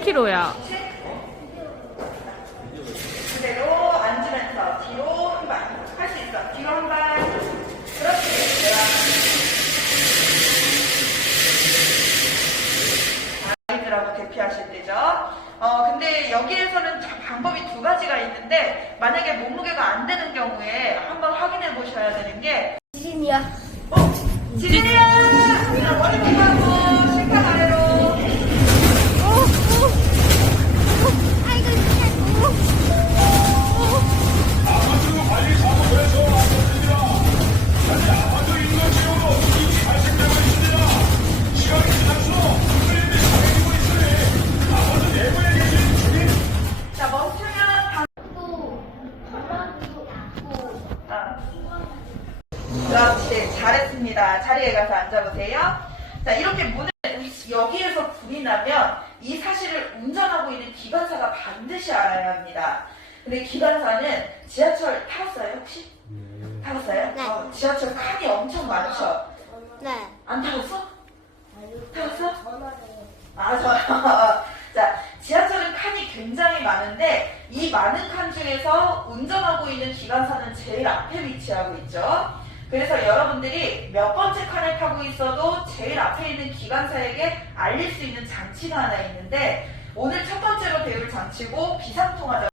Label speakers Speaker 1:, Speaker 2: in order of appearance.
Speaker 1: 킬로야?
Speaker 2: 그대로 앉으면서 뒤로 한 발. 할 수 있어. 뒤로 한 발. 그렇지. 아이들하고 대피하실 때죠. 어, 근데 여기에서는 자- 방법이 두 가지가 있는데, 만약에 몸무게가 안 되는 경우에 한번 확인해 보셔야 되는 게,
Speaker 3: 지진이야.
Speaker 2: 어, 지진이야! 그렇지, 잘했습니다. 자리에 가서 앉아보세요. 자, 이렇게 문을 여기에서 불이 나면 이 사실을 운전하고 있는 기관사가 반드시 알아야 합니다. 근데 기관사는 지하철 타봤어요, 혹시? 타봤어요?
Speaker 3: 네.
Speaker 2: 어, 지하철 칸이 엄청 많죠?
Speaker 3: 네.
Speaker 2: 안 타봤어? 타봤어? 아, 저, 자, 지하철은 칸이 굉장히 많은데, 이 많은 칸 중에서 운전하고 있는 기관사는 제일 앞에 위치하고 있죠. 그래서 여러분들이 몇 번째 칸에 타고 있어도 제일 앞에 있는 기관사에게 알릴 수 있는 장치가 하나 있는데, 오늘 첫 번째로 배울 장치고 비상통화죠.